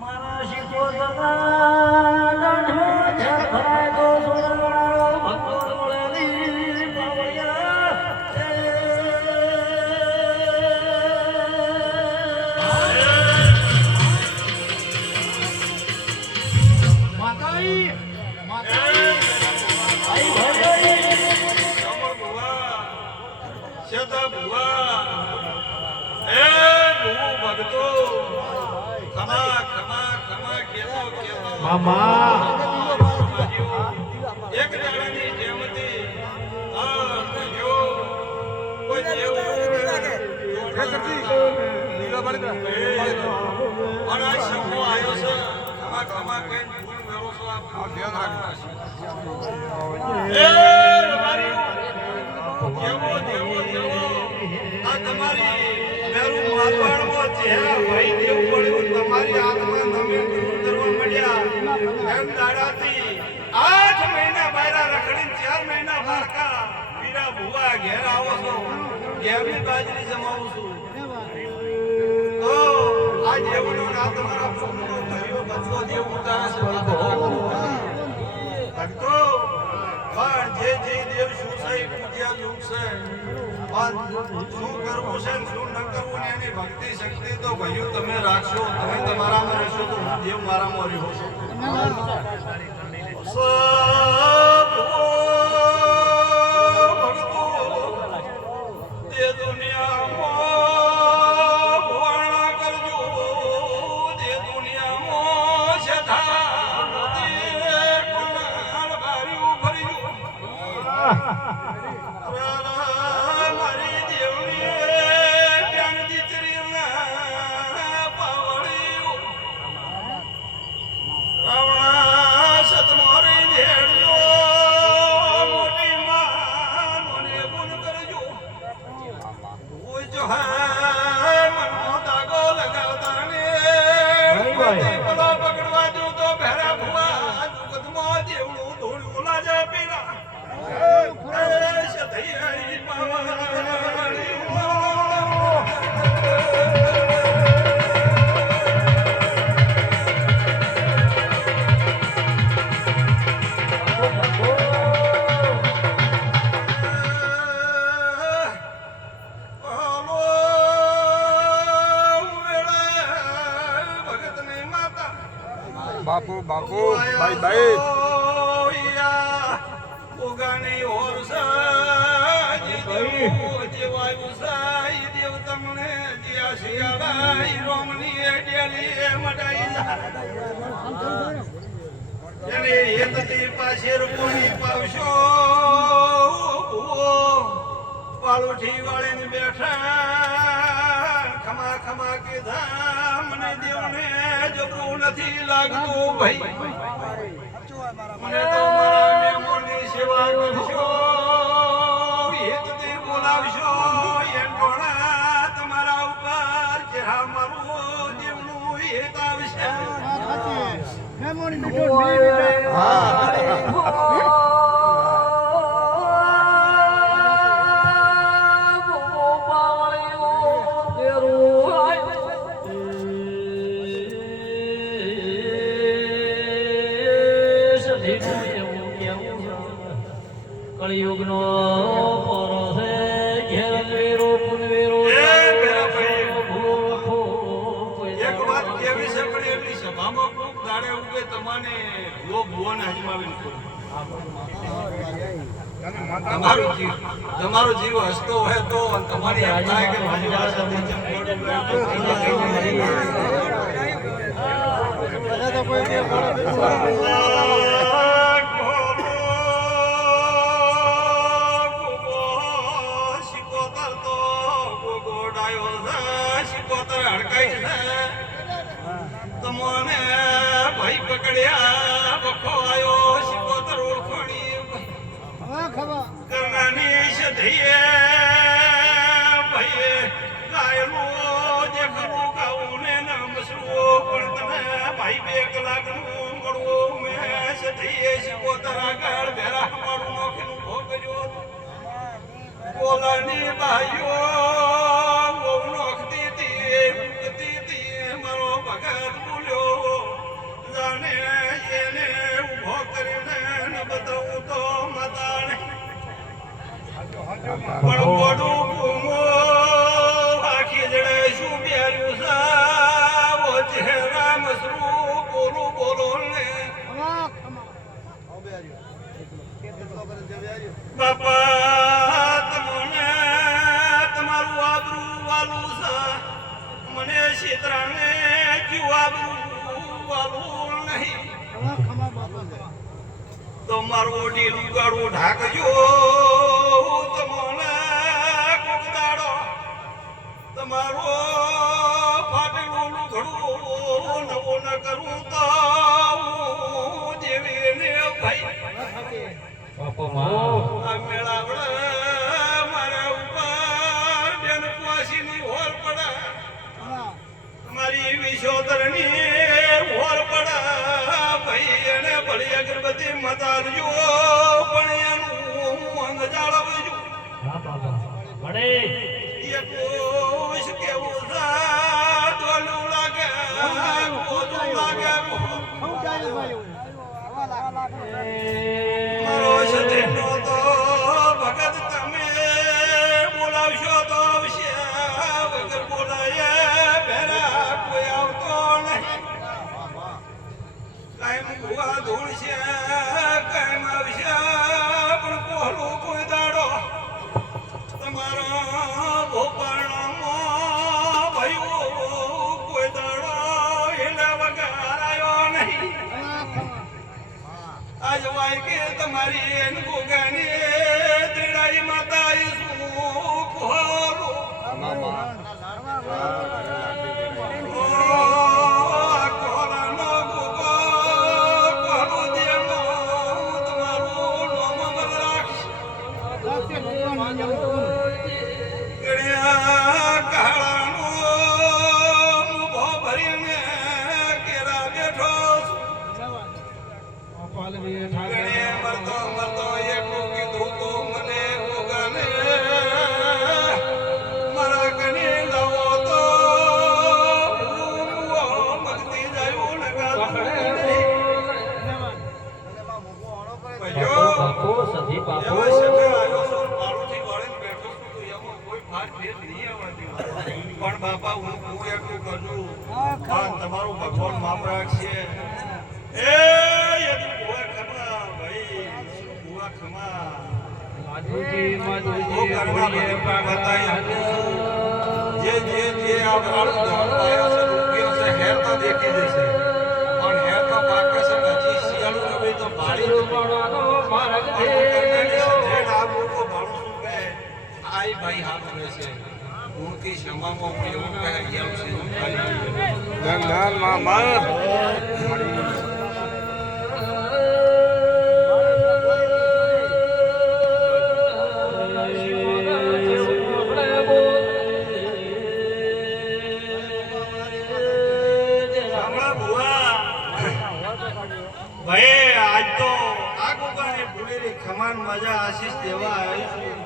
મારા શીખો જગા ભરાય તો સુરવાળો એક દાડાની જેમતી કોઈ દેવ આવ્યો છે ખમા કઈ ફૂલ મેળો છો આ ધ્યાન આ તમારી મેરું મારવાડમાં છે ભાઈ દેવ પડ્યું તમારી આત્મા તમે કરવા મળ્યા એમ દાડાથી 8 મહિના બાયરા રખડીને 4 મહિના બારકા વીરા ભુવા ઘેર આવો છો ઘેરની બાજરી જમાવું છું તો આ દેવનો ના તમારા પૂર્ણનો થયો બચો દેવ ઉતારા છે ભક્તો પણ જે દેવ શું છે પૂજ્યા યુગ છે શું કરવું છે શું ન કરવું એની ભક્તિ શક્તિ તો ભાઈઓ તમે રાખશો તમે તમારામાં રહેશો તો દેવ મારામાં રહ્યો છે દુનિયામાં ભોળા કરજો દે દુનિયામાં સધા પણ ભાર્યું ભર્યું મારી દેવની પ્યાન દીકરી પાવળ્યું રાવણા સતમારી દેડજો મોટી માં મને ગુણ કરજો મનનો દાગો લગાવતા ને પેલા પકડવા જો તો ભેરા ભુવા જુગતમાં દેવનું ધોળું લાજા પીરા સતૈયારી પાવળી બાપુ બાપુ ભાઈ ભાઈ ઓગાની ઓરસાજી દેવાયું સાઈ દેવ તમને જ્યા શિયાળાઈ રોમની એડિયાલી મડાઈ એને હેતતી પાછેર કોની પાવશો પાલુઠી વાળીને બેઠા ખમા ખમા કીધા મને દેવને જબરું નથી લાગતું ભાઈ મને તો મારા મેમોની સેવા કરશો હેતથી બોલાવશો એમ ઘોડા તમારા ઉપર ચહેરા મારું દેવનું હેત આવશે કળિયુગનો પરો છે ઘેર વેરો પુનવેરો એક વાત કેવી છે પણ એટલી સભામાં કોક દાડે ઉગે તમને ભૂવો ભૂવોને હજમાવીને તમારો જીવ હસતો હોય તો તમારી એમ થાય કે મારી ભાષાથી તમને ભાઈ પકડ્યા વખો આવ્યો શિકોતર ઓળખોણી કરનાની સધીએ ભાઈએ ગાયનું દેખવું ગાવું ને નમસવું પણ તમે ભાઈ 2 કલાકનું મળવું મેં સધીએ શિકોતર આગળ ભેરા મારું નોખીનું ભોગજો બોલાની ભાઈઓ ભગત બોલ્યો જાણે એને ઉભો કરીને ન બતાવું તો મતાણે પણ બોડું કુમો આખી જડે શું બેર્યું સાવો ચહેરા મસરું બોલું બોલો ને બાપા તમને તમારું આબરૂ વાલું છે મને શેતરાને ક્યું આબરૂ વાલું નહીં તો મારું ડીલું ગાડું ઢાકજો તમને કોક દાડો તમારો ફાટેલું ઘડું નવો ન કરું તો હું જેવી ને ભાઈ આ મેળાવડે મારા ઉપર બેન કુવાસીની હોર પડે મારી વિશોદરની હોર પડે ભાઈ એને ભળી અગરબત્તી મતારજો પણ એનું અંગ જાળવજો એ કોશ કેવું છે દોલું લાગે કોદું લાગે મારો સદેનો તો ભગત તમે બોલાવશો તો આવશે વગર બોલાય ભેરા કોઈ આવતો નહીં કાયમ ભૂવા ધૂળશે કાયમ આવશે પણ કોહલું કોઈ દાડો તમારો ભોપાળામાં ભયો કોઈ દાડો એને વગર આવ્યો નહીં આજ વાય કે તમારી એન ગોગાની ત્રિડાઈ માતા શું કોરો કોરાનો ગોગો કોરો દેમો તમારું નામ મર રાખશ ગણ્યા કાળાનો મુભો ભરીને કેરા બેઠો ગણે મરતો મરતો એટલું કીધું તો મને ગોગાને મારા કને લાવો તો હું મરતી જાયું નગાતું એવા સમય આવ્યો છું પાડોથી વાળીને બેઠો છું તો એમાં કોઈ ફાટ ફેર નહીં આવતી પણ બાપા હું એટલું કરું પણ તમારું ભગવાન માફ રાખશે એ યદુ બુઆ ખમા ભાઈ બુઆ ખમા ઓ કરના બતાય જે જે જે આ રાડ દોડવાયો છે રૂપિયો છે હેર તો દેખી જશે પણ હેર તો પાકે છે નજી શિયાળું રવિ તો ભાડી આ લોકો ભાડું શું કહે આઈ ભાઈ હાથ રહેશે ગુણથી ક્ષમામાં એવું કહે ગયા છે ધન મામા ભાઈ આજ તો આ ગોગાને ભૂલેલી ખમાન મજા આશીષ દેવા આવી છું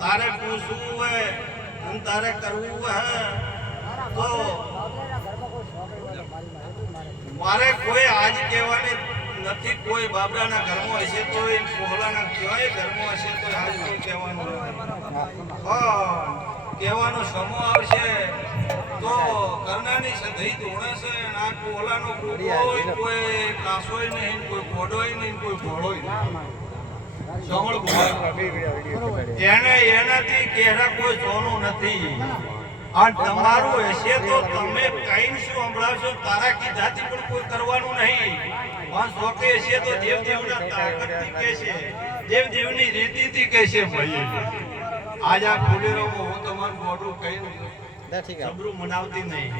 તારે પૂછવું હોય અને તારે કરવું હોય તો મારે કોઈ આજ કહેવાની નથી કોઈ બાબરાના ઘરમાં હશે તો એ કોહલાના કહેવાય ઘરમાં હશે તો આજ કોઈ કહેવાનું નથી કહેવાનો સમૂહ આવશે તો કરનાની સધી ધોણે છે અને આ કોહલાનો કોઈ કાસોય નહીં કોઈ ઘોડોય નહીં કોઈ ઘોડોય નહીં એને એનાથી કહેરા કોઈ સોનું નથી અને તમારું હશે તો તમે કઈ શું સંભળાવશો તારા કીધાથી પણ કોઈ કરવાનું નહીં પણ શોકે હશે તો દેવદેવના તાકાતથી કહેશે દેવદેવની રીતિથી કહેશે ભાઈ આજ આ ફુલેરોમાં હું તમારું મોઢું કહી જબરું મનાવતી નહીં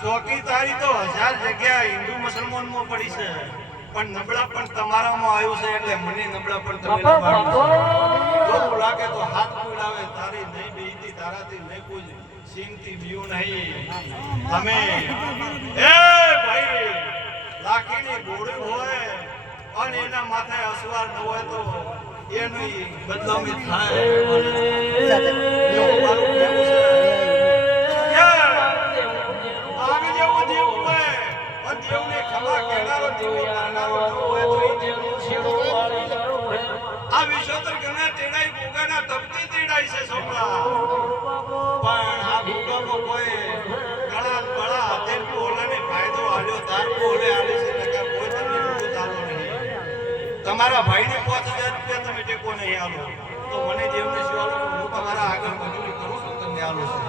શોકી તારી તો 1000 જગ્યા હિન્દુ મુસલમાનમાં પડી છે પણ નબળા પણ તમારામાં આવ્યું છે એટલે મને નબળા પણ તમે જો લાગે તો હાથ બોલાવે તારી નહીં બેઈતી તારાથી નહીં કોઈ સિંગથી બીયું નહીં તમે એ ભાઈ લાખીની ઘોડી હોય અને એના માથે અસવાર ન હોય તો એની બદલામી થાય એવું મારું કહેવું છે આગ જેવું દેવ હોય અને દેવને ખમા કહેનારો દેવો મારનારો ન હોય તો એ દેવનું શીરો આ વિશોતર ગણા તેડાઈ ભોગાના તપતી તેડાઈ છે સોમલા પણ આ ભોગામાં કોઈ ગળા બળા હાથે ઓલાને ફાયદો આલ્યો તાર ઓલે આલે છે નકા કોઈ તમને તમારા ભાઈને 5000 રૂપિયા તમે ટેકો નહીં આલો તો મને દેવને શું આલો હું તમારા આગળ મજૂરી કરું છું તમને આલો છું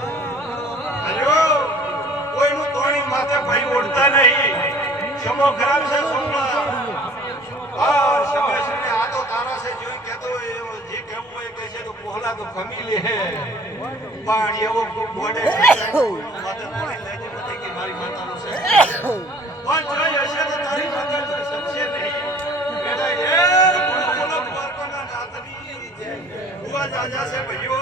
અલ્યો કોઈનું તોણી માથે ભાઈ ઓળતા નહીં સમો ખરાબ છે સોમલા હા સમય છે આ તો તારા છે જોઈ કેતો હોય જે કેવું હોય કે છે તો પોહલા તો કમી લે પણ એવો બોડે માથે તોણી લેજે નથી કે મારી માતાનું છે પણ જોઈ હશે તો તારી માતા તો સમજે નહીં બેટા એ બોલો બોલો દ્વારકાના નાથની જય હુઆ જાજા છે ભાઈઓ